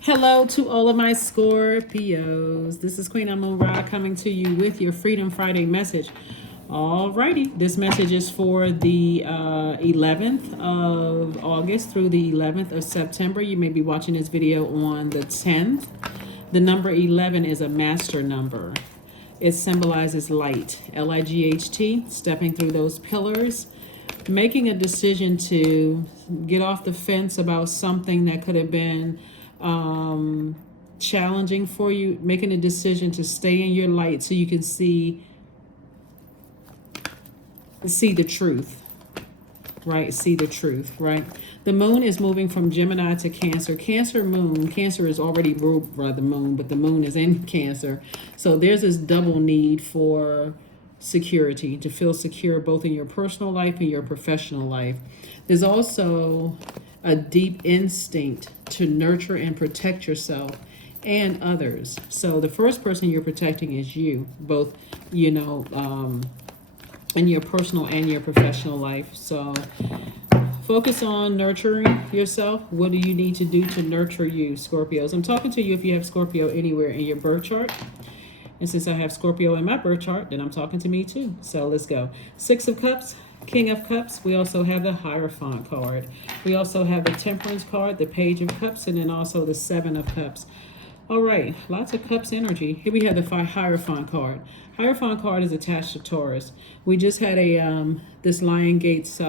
Hello to all of my Scorpios. This is Queen Amun Ra coming to you with your Freedom Friday message. Alrighty, this message is for the 11th of August through the 11th of September. You may be watching this video on the 10th. The number 11 is a master number. It symbolizes light, L-I-G-H-T, stepping through those pillars, making a decision to get off the fence about something that could have been challenging for you, making a decision to stay in your light so you can see the truth, right? See the truth, right? The moon is moving from Gemini to Cancer. Cancer is already ruled by the moon, but the moon is in Cancer. So there's this double need for security, to feel secure both in your personal life and your professional life. There's also a deep instinct to nurture and protect yourself and others. So the first person you're protecting is you, both, in your personal and your professional life. So focus on nurturing yourself. What do you need to do to nurture you, Scorpios? I'm talking to you if you have Scorpio anywhere in your birth chart. And since I have Scorpio in my birth chart, then I'm talking to me too. So let's go. Six of Cups, King of Cups. We also have the Hierophant card. We also have the Temperance card, the Page of Cups, and then also the Seven of Cups. All right, lots of Cups energy. Here we have the Hierophant card. Hierophant card is attached to Taurus. We just had this Lion Gates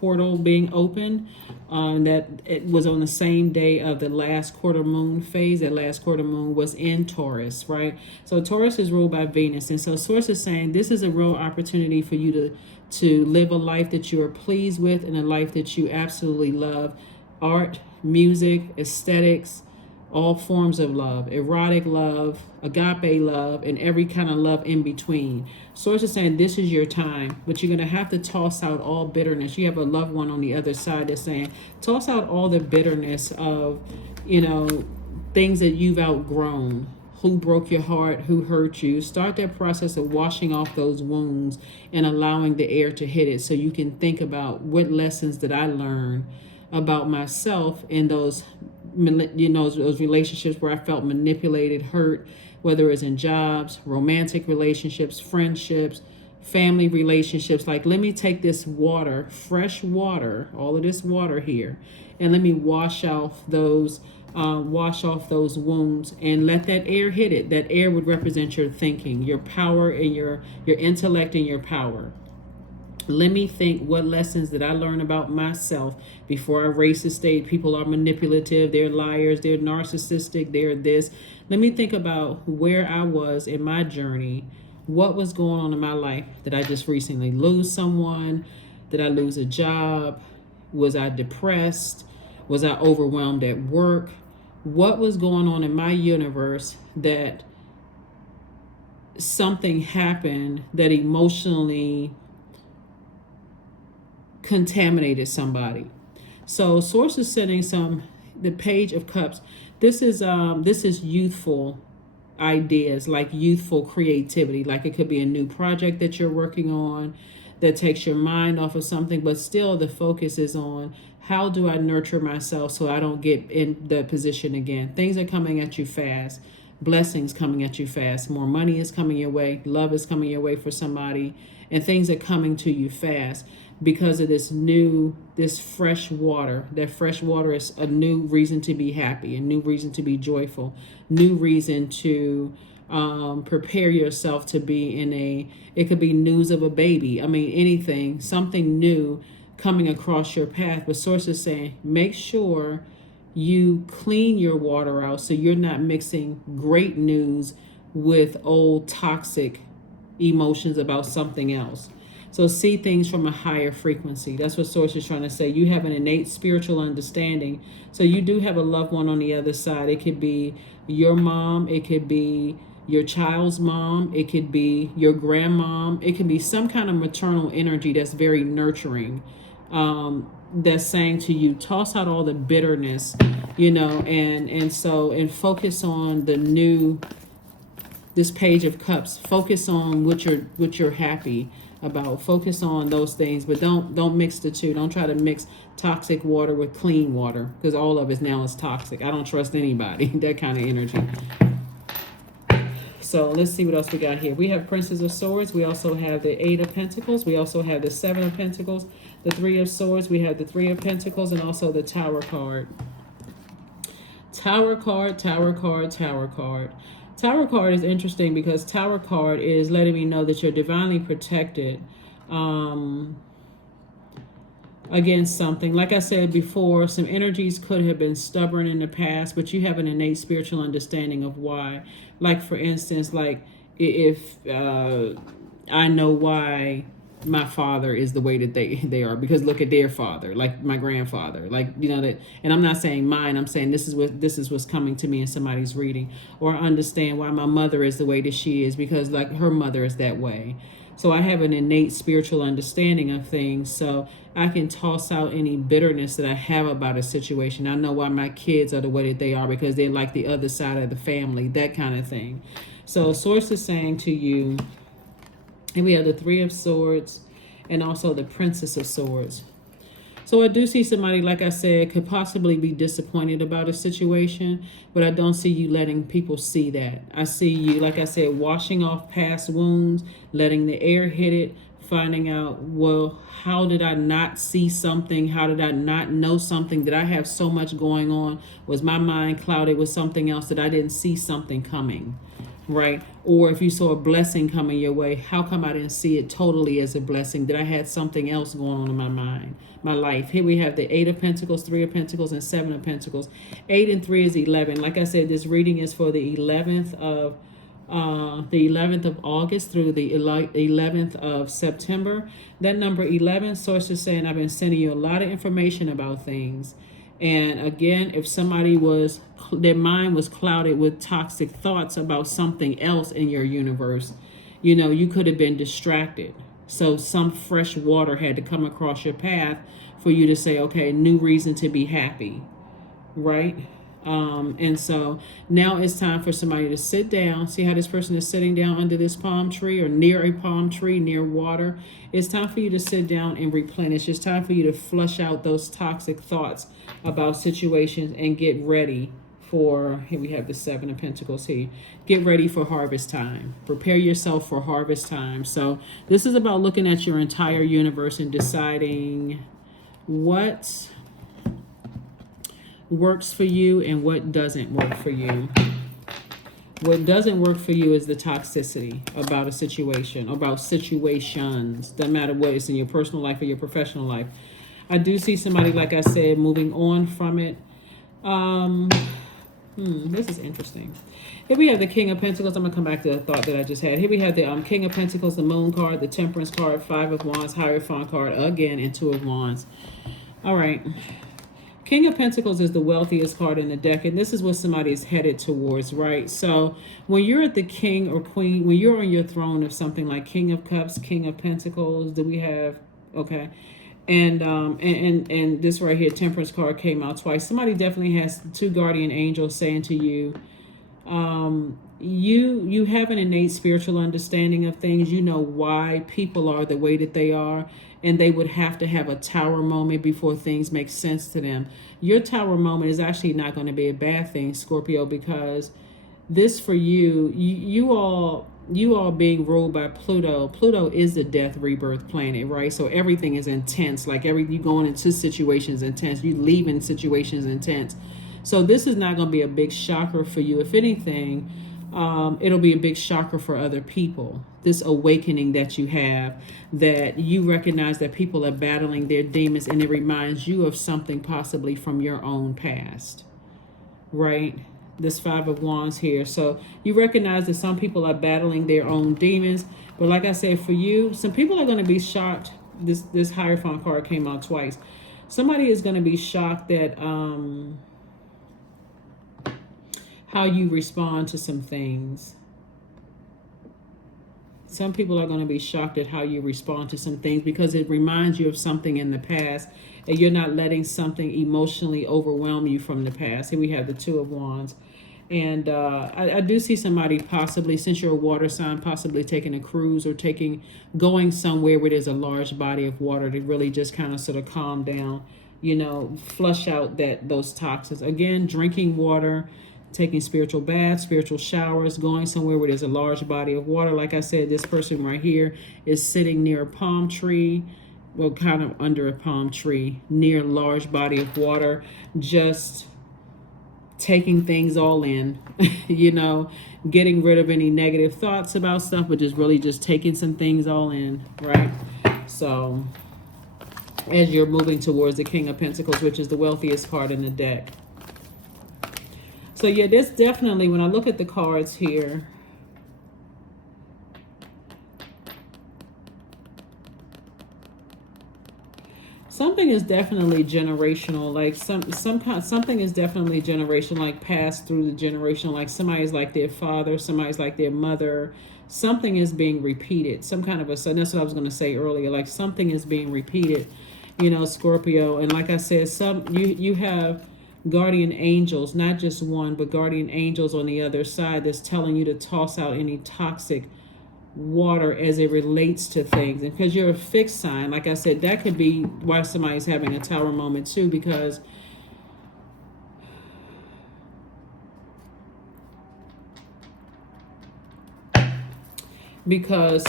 portal being opened. That it was on the same day of the last quarter moon phase. That last quarter moon was in Taurus, right? So Taurus is ruled by Venus, and so Source is saying this is a real opportunity for you to live a life that you are pleased with and a life that you absolutely love. Art, music, aesthetics, all forms of love, erotic love, agape love, and every kind of love in between. Source is saying this is your time, but you're going to have to toss out all bitterness. You have a loved one on the other side that's saying, toss out all the bitterness of, things that you've outgrown. Who broke your heart, who hurt you. Start that process of washing off those wounds and allowing the air to hit it so you can think about what lessons did I learn about myself in those relationships where I felt manipulated, hurt, whether it's in jobs, romantic relationships, friendships, family relationships. Like, let me take this water, fresh water, all of this water here, and let me wash off those wounds and let that air hit it. That air would represent your thinking, your power, and your intellect and your power. Let me think, what lessons did I learn about myself before I race the stage? People are manipulative, they're liars, they're narcissistic, they're this. Let me think about where I was in my journey. What was going on in my life? Did I just recently lose someone? Did I lose a job? Was I depressed? Was I overwhelmed at work? What was going on in my universe that something happened that emotionally contaminated somebody? So Source is sending the Page of Cups. This is youthful ideas, like youthful creativity. Like it could be a new project that you're working on that takes your mind off of something, but still the focus is on, how do I nurture myself so I don't get in the position again? Things are coming at you fast. Blessings coming at you fast. More money is coming your way. Love is coming your way for somebody. And things are coming to you fast because of this fresh water. That fresh water is a new reason to be happy, a new reason to be joyful, new reason to prepare yourself to be it could be news of a baby. I mean, anything, something new coming across your path. But Source is saying, make sure you clean your water out so you're not mixing great news with old toxic emotions about something else. So see things from a higher frequency. That's what Source is trying to say. You have an innate spiritual understanding. So you do have a loved one on the other side. It could be your mom. It could be your child's mom. It could be your grandmom. It could be some kind of maternal energy that's very nurturing. That's saying to you, toss out all the bitterness, and focus on this Page of Cups. Focus on what you're happy about. Focus on those things, but don't mix the two. Don't try to mix toxic water with clean water, because all of it now is toxic. I don't trust anybody. That kind of energy. So let's see what else we got here. We have Princess of Swords. We also have the Eight of Pentacles. We also have the Seven of Pentacles, the Three of Swords. We have the Three of Pentacles, and also the Tower card. Tower card, Tower card, Tower card. Tower card is interesting because Tower card is letting me know that you're divinely protected against something. Like I said before, some energies could have been stubborn in the past, but you have an innate spiritual understanding of why. Like, for instance, like if I know why my father is the way that they are, because look at their father, like my grandfather, like, you know, that, and I'm not saying mine, I'm saying this is what's coming to me in somebody's reading. Or understand why my mother is the way that she is, because like her mother is that way. So I have an innate spiritual understanding of things, so I can toss out any bitterness that I have about a situation. I know why my kids are the way that they are, because they're like the other side of the family, that kind of thing. So Source is saying to you, and we have the Three of Swords and also the Princess of Swords. So I do see somebody, like I said, could possibly be disappointed about a situation, but I don't see you letting people see that. I see you, like I said, washing off past wounds, letting the air hit it, finding out, well, how did I not see something? How did I not know something? Did I have so much going on? Was my mind clouded with something else that I didn't see something coming? Right? Or if you saw a blessing coming your way, how come I didn't see it totally as a blessing? Did I had something else going on in my mind, my life? Here we have the Eight of Pentacles, Three of Pentacles, and Seven of Pentacles. 8 and 3 is 11. Like I said, this reading is for the 11th of August through the 11th of September. That number 11, Source is saying, I've been sending you a lot of information about things. And again, if somebody their mind was clouded with toxic thoughts about something else in your universe, you know, you could have been distracted. So some fresh water had to come across your path for you to say, okay, new reason to be happy, right? And so now it's time for somebody to sit down. See how this person is sitting down under this palm tree or near a palm tree, near water. It's time for you to sit down and replenish. It's time for you to flush out those toxic thoughts about situations and get ready for, here we have the Seven of Pentacles here. Get ready for harvest time. Prepare yourself for harvest time. So this is about looking at your entire universe and deciding what works for you and what doesn't work for you. What doesn't work for you is the toxicity about a situation, about situations, doesn't matter what it's in your personal life or your professional life. I do see somebody, like I said, moving on from it. This is interesting. Here we have the King of Pentacles. I'm going to come back to the thought that I just had. Here we have the King of Pentacles, the Moon card, the Temperance card, Five of Wands, Hierophant card again, and Two of Wands. All right. King of Pentacles is the wealthiest card in the deck, and this is what somebody is headed towards, right? So when you're at the king or queen, when you're on your throne of something like King of Cups, King of Pentacles, do we have, okay. And this right here, Temperance card came out twice. Somebody definitely has two guardian angels saying to you, you have an innate spiritual understanding of things. You know why people are the way that they are, and they would have to have a tower moment before things make sense to them. Your tower moment is actually not going to be a bad thing, Scorpio, because this for you, you all being ruled by Pluto. Pluto is the death rebirth planet, right? So everything is intense. Like you going into situations intense, you leaving situations intense. So this is not going to be a big shocker for you. If anything, it'll be a big shocker for other people. This awakening that you have, that you recognize that people are battling their demons, and it reminds you of something possibly from your own past, right? This Five of Wands here. So you recognize that some people are battling their own demons. But like I said, for you, some people are going to be shocked. This Hierophant card came out twice. Somebody is going to be shocked that how you respond to some things. Some people are going to be shocked at how you respond to some things, because it reminds you of something in the past, and you're not letting something emotionally overwhelm you from the past. Here we have the Two of Wands. And I do see somebody possibly, since you're a water sign, possibly taking a cruise or going somewhere where there's a large body of water to really just kind of sort of calm down, flush out those toxins. Again, drinking water, taking spiritual baths, spiritual showers, going somewhere where there's a large body of water. Like I said, this person right here is sitting near a palm tree, well, kind of under a palm tree, near a large body of water, just taking things all in, getting rid of any negative thoughts about stuff, but just really just taking some things all in, right? So as you're moving towards the King of Pentacles, which is the wealthiest card in the deck. So yeah, this definitely, when I look at the cards here, something is definitely generational. Like something is definitely generational, like passed through the generation. Like somebody's like their father, somebody's like their mother. Something is being repeated. Some kind of so that's what I was going to say earlier. Like something is being repeated, Scorpio. And like I said, you have guardian angels, not just one, but guardian angels on the other side that's telling you to toss out any toxic water as it relates to things. And because you're a fixed sign, like I said, that could be why somebody's having a tower moment too, because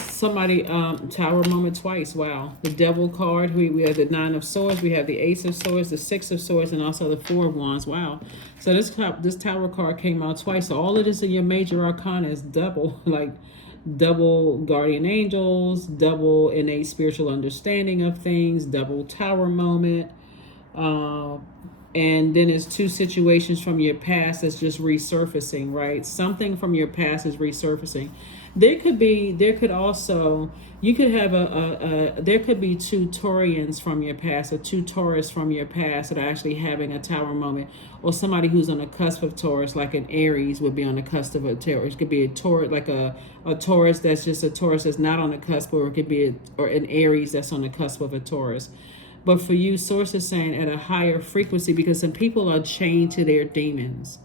somebody tower moment twice. Wow. The devil card, we have the 9 of swords, we have the ace of swords, the 6 of swords, and also the 4 of wands. Wow. So this tower card came out twice. So all of this in your major arcana is double, like double guardian angels, double innate spiritual understanding of things, double tower moment. And then it's 2 situations from your past that's just resurfacing, right? Something from your past is resurfacing. There could also, you could have there could be 2 Taurians from your past or 2 Taurus from your past that are actually having a tower moment, or somebody who's on the cusp of Taurus, like an Aries would be on the cusp of a Taurus. It could be a Taurus, like a Taurus that's just a Taurus that's not on the cusp, or it could be an Aries that's on the cusp of a Taurus. But for you, Source is saying at a higher frequency, because some people are chained to their demons.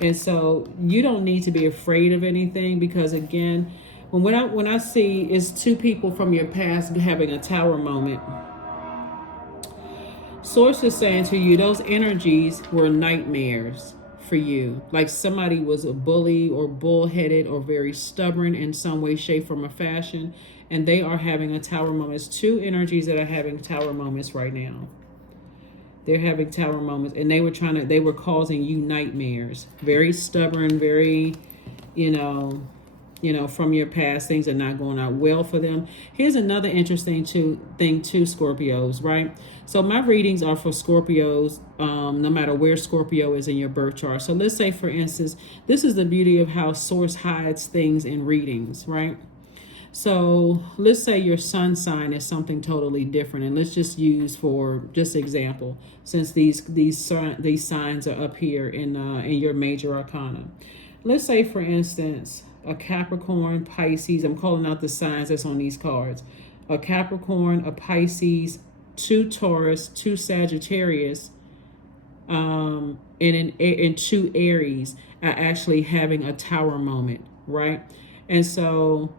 And so you don't need to be afraid of anything, because again, when I see is 2 people from your past having a tower moment, Source is saying to you, those energies were nightmares for you. Like somebody was a bully or bullheaded or very stubborn in some way, shape, form, or fashion, and they are having a tower moment. It's 2 energies that are having tower moments right now. They're having tower moments, and they were causing you nightmares. Very stubborn, very, from your past, things are not going out well for them. Here's another interesting thing too, Scorpios, right? So my readings are for Scorpios, no matter where Scorpio is in your birth chart. So let's say, for instance, this is the beauty of how Source hides things in readings, right? So let's say your sun sign is something totally different, and let's just use for just example, since these signs are up here in your major arcana. Let's say, for instance, a Capricorn, Pisces. I'm calling out the signs that's on these cards. A Capricorn, a Pisces, 2 Taurus, 2 Sagittarius, and 2 Aries are actually having a tower moment, right? And so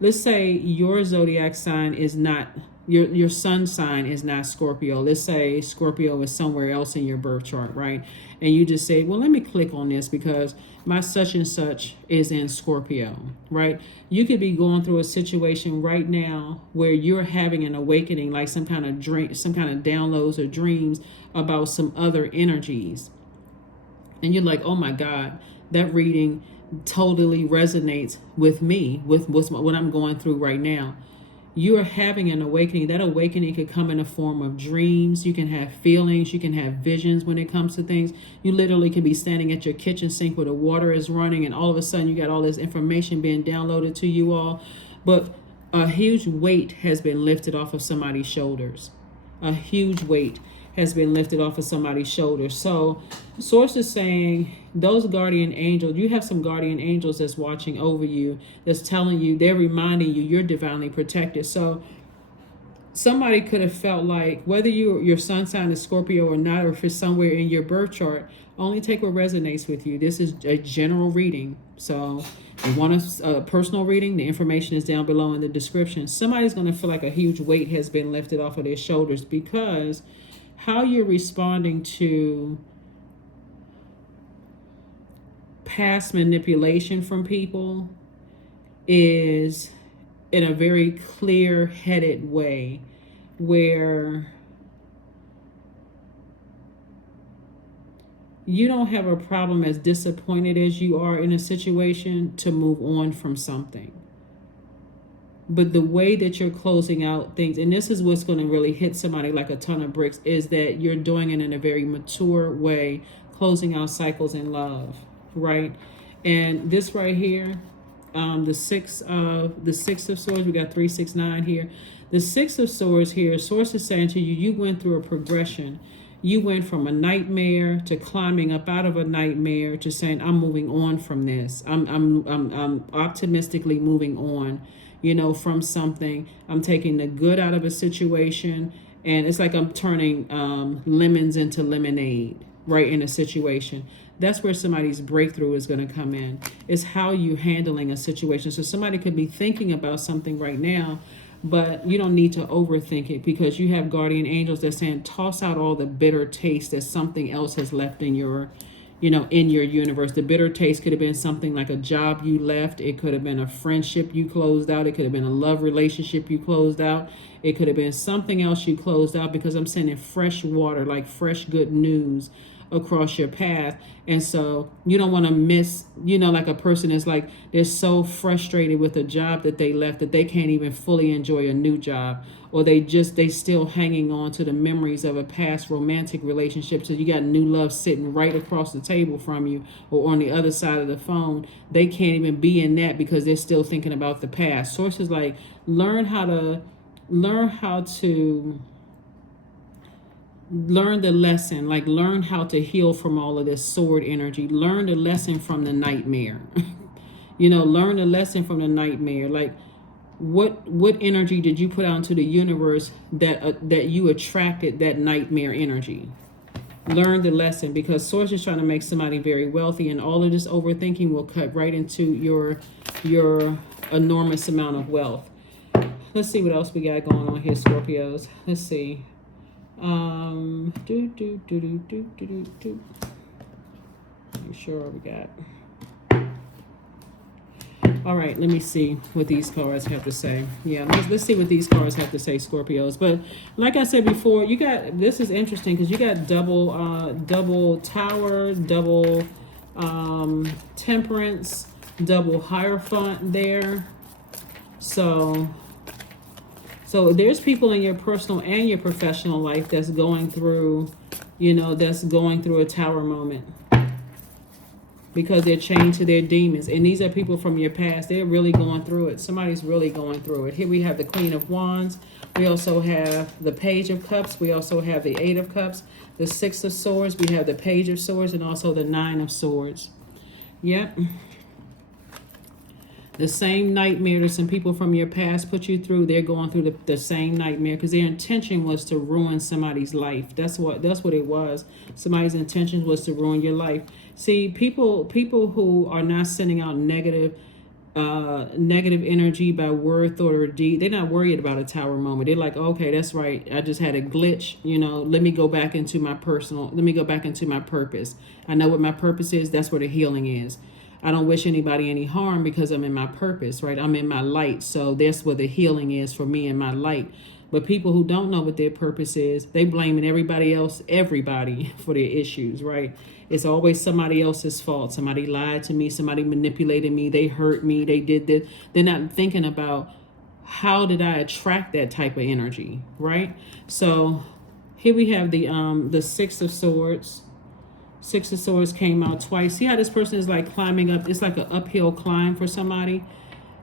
let's say your zodiac sign is not, your sun sign is not Scorpio. Let's say Scorpio is somewhere else in your birth chart, right? And you just say, well, let me click on this because my such and such is in Scorpio, right? You could be going through a situation right now where you're having an awakening, like some kind of downloads or dreams about some other energies. And you're like, oh my God, that reading totally resonates with me, with what I'm going through right now. You are having an awakening. That awakening could come in a form of dreams. You can have feelings. You can have visions when it comes to things. You literally could be standing at your kitchen sink where the water is running, and all of a sudden you got all this information being downloaded to you all. But a huge weight has been lifted off of somebody's shoulders. A huge weight has been lifted off of somebody's shoulders. So Source is saying those guardian angels, you have some guardian angels that's watching over you, that's telling you, they're reminding you you're divinely protected. So somebody could have felt like, whether your sun sign is Scorpio or not, or if it's somewhere in your birth chart, Only take what resonates with you. This is a general reading. So if you want a personal reading, the information is down below in the description. Somebody's going to feel like a huge weight has been lifted off of their shoulders, because how you're responding to past manipulation from people is in a very clear-headed way, where you don't have a problem, as disappointed as you are in a situation, to move on from something. But the way that you're closing out things, and this is what's going to really hit somebody like a ton of bricks, is that you're doing it in a very mature way, closing out cycles in love, right? And this right here, the six of swords, we got 3, 6, 9 here. The 6 of swords here, source is saying to you, you went through a progression. You went from a nightmare to climbing up out of a nightmare to saying, I'm moving on from this. I'm optimistically moving on, you know, from something. I'm taking the good out of a situation, and it's like I'm turning lemons into lemonade, right, in a situation. That's where somebody's breakthrough is going to come in. It's how you're handling a situation. So somebody could be thinking about something right now, but you don't need to overthink it, because you have guardian angels that's saying, toss out all the bitter taste that something else has left in your, you know, in your universe. The bitter taste could have been something like a job you left. It could have been a friendship you closed out. It could have been a love relationship you closed out. It could have been something else you closed out, because I'm sending fresh water, like fresh good news across your path. And so you don't want to miss, you know, like a person is like, they're so frustrated with a job that they left that they can't even fully enjoy a new job, or they still hanging on to the memories of a past romantic relationship. So you got new love sitting right across the table from you, or on the other side of the phone. They can't even be in that because they're still thinking about the past. Sources like, learn how to learn the lesson, like learn how to heal from all of this sword energy. Learn the lesson from the nightmare. You know, learn the lesson from the nightmare. Like, what energy did you put out into the universe that you attracted that nightmare energy? Learn the lesson, because source is trying to make somebody very wealthy, and all of this overthinking will cut right into your enormous amount of wealth. Let's see what else we got going on here, Scorpios. Let's see. Make sure we got. All right, let me see what these cards have to say. Yeah, let's see what these cards have to say, Scorpios. But like I said before, you got, this is interesting because you got double Tower, double Temperance, double Hierophant there. So there's people in your personal and your professional life that's going through, you know, that's going through a Tower moment, because they're chained to their demons. And these are people from your past. They're really going through it. Somebody's really going through it. Here we have the Queen of Wands. We also have the Page of Cups. We also have the 8 of Cups, the 6 of Swords. We have the Page of Swords, and also the 9 of Swords. Yep. The same nightmare that some people from your past put you through, they're going through the same nightmare, because their intention was to ruin somebody's life. That's what it was. Somebody's intention was to ruin your life. See, people who are not sending out negative energy by word, thought, or deed, they're not worried about a Tower moment. They're like, okay, that's right, I just had a glitch, you know, let me go back into my purpose. I know what my purpose is. That's where the healing is. I don't wish anybody any harm because I'm in my purpose, right? I'm in my light. So that's where the healing is for me, in my light. But people who don't know what their purpose is, they blaming everybody for their issues, right? It's always somebody else's fault. Somebody lied to me. Somebody manipulated me. They hurt me. They did this. They're not thinking about, how did I attract that type of energy, right? So here we have the 6 of Swords. 6 of Swords came out twice. See how this person is like climbing up? It's like an uphill climb for somebody.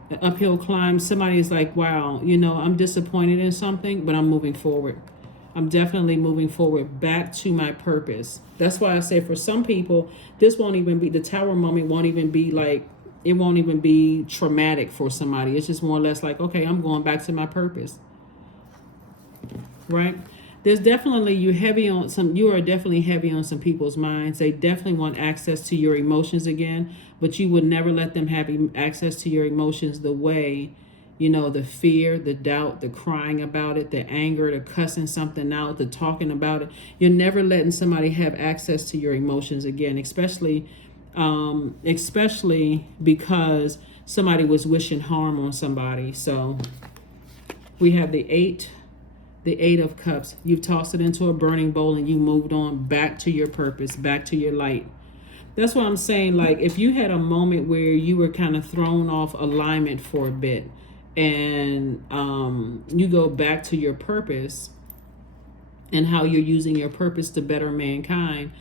An uphill climb. Somebody is like, wow, you know, I'm disappointed in something, but I'm moving forward. I'm definitely moving forward back to my purpose. That's why I say for some people, this won't even be, the Tower moment won't even be like, it won't even be traumatic for somebody. It's just more or less like, okay, I'm going back to my purpose. Right? There's definitely you are definitely heavy on some people's minds. They definitely want access to your emotions again, but you would never let them have access to your emotions the way, the fear, the doubt, the crying about it, the anger, the cussing something out, the talking about it. You're never letting somebody have access to your emotions again, especially because somebody was wishing harm on somebody. So we have the Eight of Cups. You've tossed it into a burning bowl and you moved on back to your purpose, back to your light. That's what I'm saying. Like, if you had a moment where you were kind of thrown off alignment for a bit, and you go back to your purpose and how you're using your purpose to better mankind,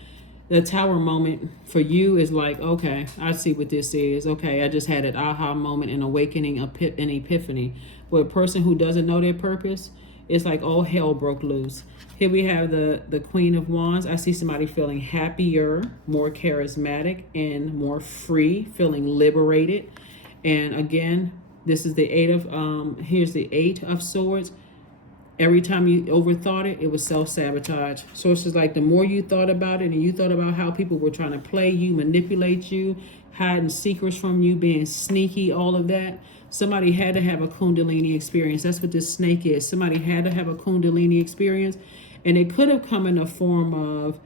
the Tower moment for you is like, okay, I see what this is. Okay, I just had an aha moment, an awakening, an epiphany. But a person who doesn't know their purpose, it's like all hell broke loose. Here we have the Queen of Wands. I see somebody feeling happier, more charismatic, and more free, feeling liberated. And again, this is the here's the Eight of Swords. Every time you overthought it, it was self-sabotage. So it's just like the more you thought about it and you thought about how people were trying to play you, manipulate you, hiding secrets from you, being sneaky, all of that, somebody had to have a Kundalini experience. That's what this snake is. Somebody had to have a Kundalini experience. And it could have come in the form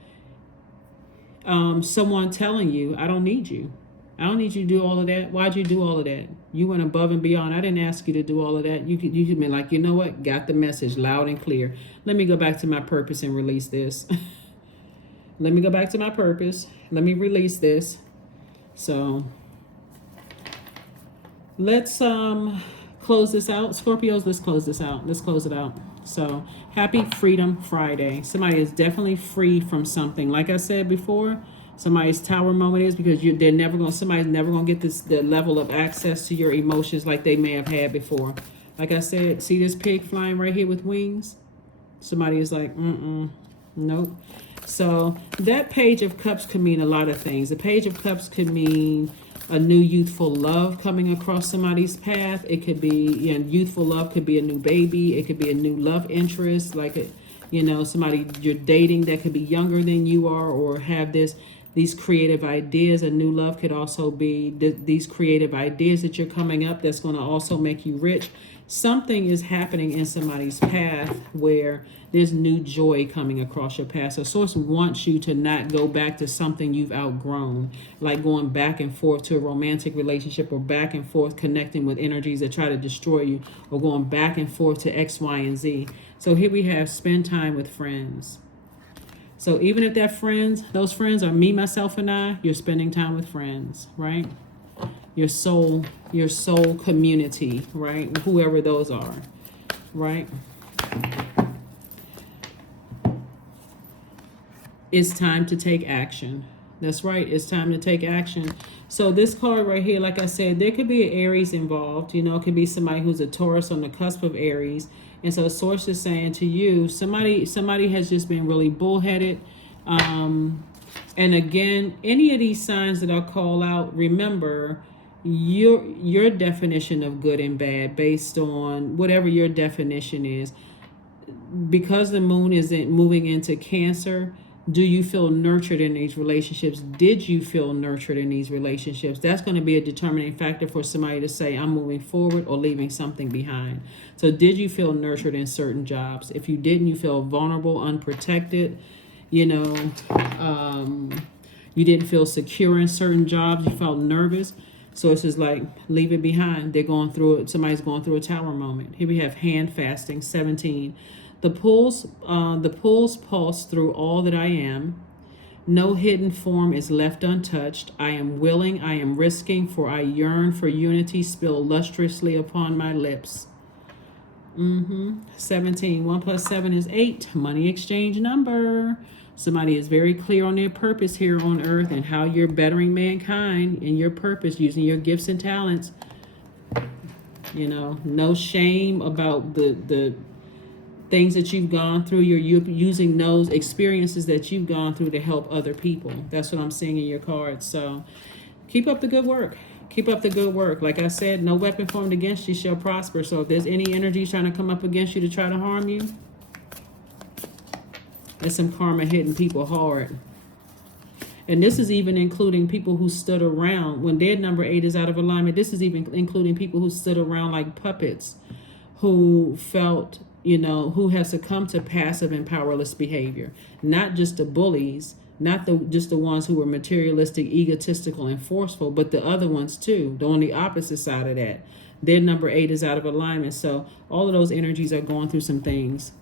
of someone telling you, I don't need you. I don't need you to do all of that. Why'd you do all of that? You went above and beyond. I didn't ask you to do all of that. You could be like, you know what? Got the message loud and clear. Let me go back to my purpose and release this. Let me go back to my purpose. Let me release this. So let's close this out. Scorpios, let's close this out. Let's close it out. So happy Freedom Friday. Somebody is definitely free from something. Like I said before, somebody's Tower moment is because somebody's never gonna get the level of access to your emotions like they may have had before. Like I said, see this pig flying right here with wings? Somebody is like, nope. So that Page of Cups could mean a lot of things. The Page of Cups could mean a new youthful love coming across somebody's path. It could be, youthful love could be a new baby. It could be a new love interest, like somebody you're dating that could be younger than you are, or have these creative ideas. A new love could also be these creative ideas that you're coming up that's going to also make you rich. Something is happening in somebody's path where there's new joy coming across your path. So Source wants you to not go back to something you've outgrown, like going back and forth to a romantic relationship, or back and forth connecting with energies that try to destroy you, or going back and forth to X, Y, and Z. So here we have spend time with friends. So even if those friends are me, myself, and I, you're spending time with friends, right? Your soul community, right? Whoever those are, right? It's time to take action. That's right. It's time to take action. So this card right here, like I said, there could be an Aries involved. It could be somebody who's a Taurus on the cusp of Aries. And so Source is saying to you, somebody has just been really bullheaded. And again, any of these signs that I'll call out, remember your definition of good and bad based on whatever your definition is. Because the moon isn't moving into Cancer, do you feel nurtured in these relationships? Did you feel nurtured in these relationships? That's going to be a determining factor for somebody to say, I'm moving forward or leaving something behind. So did you feel nurtured in certain jobs? If you didn't, you feel vulnerable, unprotected, you didn't feel secure in certain jobs, you felt nervous. So it's just like, leave it behind. They're going through it. Somebody's going through a Tower moment. Here we have hand fasting, 17. The pulse pulse through all that I am. No hidden form is left untouched. I am willing, I am risking, for I yearn for unity, spill lustrously upon my lips. 17. 1 plus 7 is 8. Money exchange number. Somebody is very clear on their purpose here on earth and how you're bettering mankind in your purpose, using your gifts and talents. No shame about the things that you've gone through. You're using those experiences that you've gone through to help other people. That's what I'm seeing in your cards. So keep up the good work. Keep up the good work. Like I said, no weapon formed against you shall prosper. So if there's any energy trying to come up against you to try to harm you, There's some karma hitting people hard. And this is even including people who stood around. When their number 8 is out of alignment, this is even including people who stood around like puppets, who felt, who have succumbed to passive and powerless behavior. Not just the bullies, not just the ones who were materialistic, egotistical, and forceful, but the other ones too. They're on the opposite side of that. Their number 8 is out of alignment. So all of those energies are going through some things.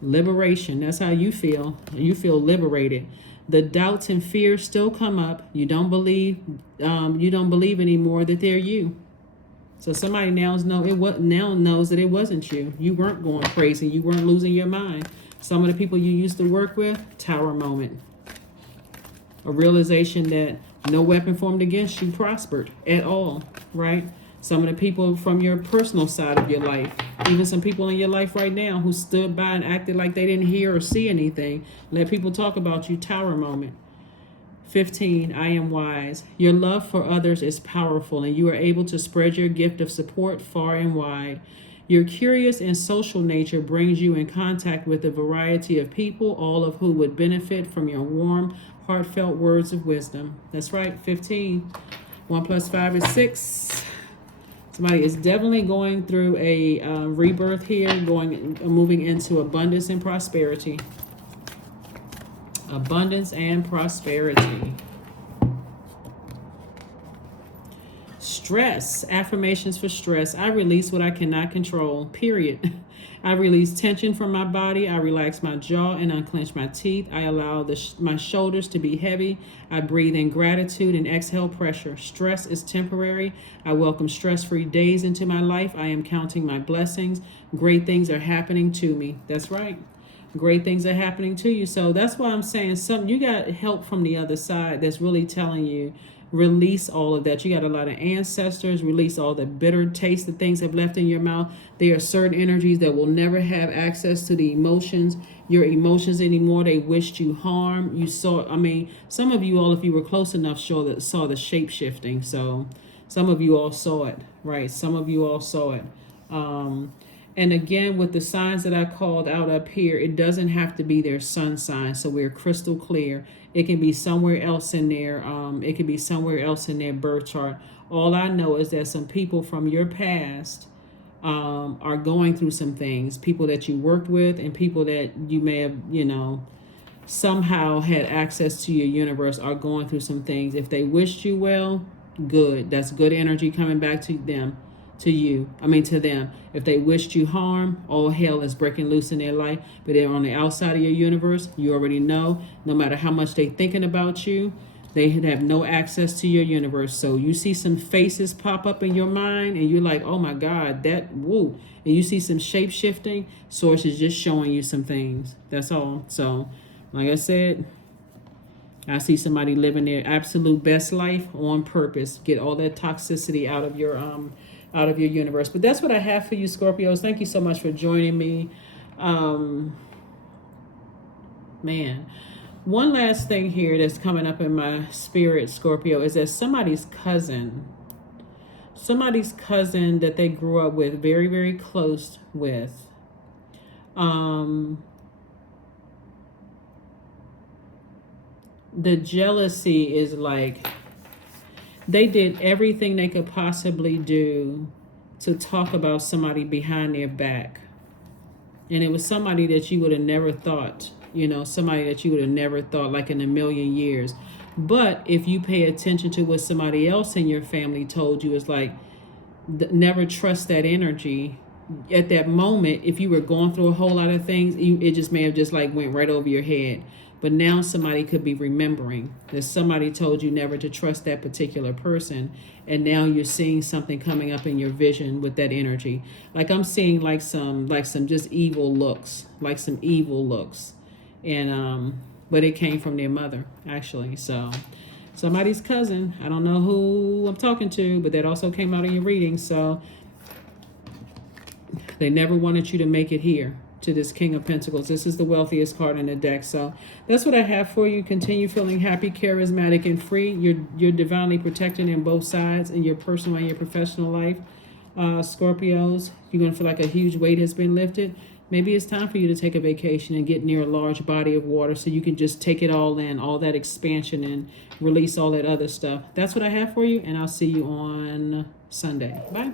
Liberation, that's how you feel. You feel liberated. The doubts and fears still come up. You don't believe anymore that they're you. So somebody now knows that it wasn't you. You weren't going crazy. You weren't losing your mind. Some of the people you used to work with, tower moment. A realization that no weapon formed against you prospered at all, right? Some of the people from your personal side of your life, even some people in your life right now who stood by and acted like they didn't hear or see anything. Let people talk about you, tower moment. 15, I am wise. Your love for others is powerful, and you are able to spread your gift of support far and wide. Your curious and social nature brings you in contact with a variety of people, all of who would benefit from your warm, heartfelt words of wisdom. That's right, 15. 1 plus 5 is 6. Somebody is definitely going through a rebirth here, moving into abundance and prosperity. Abundance and prosperity. Stress. Affirmations for stress. I release what I cannot control, period. I release tension from my body. I relax my jaw and unclench my teeth. I allow my shoulders to be heavy. I breathe in gratitude and exhale pressure. Stress is temporary. I welcome stress-free days into my life. I am counting my blessings. Great things are happening to me. That's right. Great things are happening to you. So that's why I'm saying you got help from the other side that's really telling you, release all of that. You got a lot of ancestors. Release all the bitter taste that things have left in your mouth. There are certain energies that will never have access to your emotions anymore. They wished you harm. You saw, some of you all, if you were close enough, saw the shape shifting. So some of you all saw it, right? Some of you all saw it. And again, with the signs that I called out up here, it doesn't have to be their sun sign. So we're crystal clear. It can be somewhere else in their birth chart. All I know is that some people from your past are going through some things. People that you worked with and people that you may have, somehow had access to your universe are going through some things. If they wished you well, good. That's good energy coming back to them. To them. If they wished you harm, all hell is breaking loose in their life. But they're on the outside of your universe. You already know, no matter how much they're thinking about you, they have no access to your universe. So you see some faces pop up in your mind and you're like, oh my God, woo. And you see some shape shifting. Source is just showing you some things. That's all. So, like I said, I see somebody living their absolute best life on purpose. Get all that toxicity out of your universe. But that's what I have for you, Scorpios. Thank you so much for joining me. One last thing here that's coming up in my spirit, Scorpio, is that somebody's cousin that they grew up with, very, very close with, the jealousy is like, they did everything they could possibly do to talk about somebody behind their back. And it was somebody that you would have never thought, like in a million years. But if you pay attention to what somebody else in your family told you, it's like, never trust that energy. At that moment, if you were going through a whole lot of things, it just may have just like went right over your head. But now somebody could be remembering that somebody told you never to trust that particular person. And now you're seeing something coming up in your vision with that energy. Like I'm seeing like some just evil looks, And, but it came from their mother, actually. So somebody's cousin, I don't know who I'm talking to, but that also came out in your reading. So they never wanted you to make it here to this King of Pentacles. This is the wealthiest card in the deck. So that's what I have for you. Continue feeling happy, charismatic, and free. You're divinely protected in both sides, in your personal and your professional life. Scorpios, you're going to feel like a huge weight has been lifted. Maybe it's time for you to take a vacation and get near a large body of water so you can just take it all in, all that expansion, and release all that other stuff. That's what I have for you, and I'll see you on Sunday. Bye.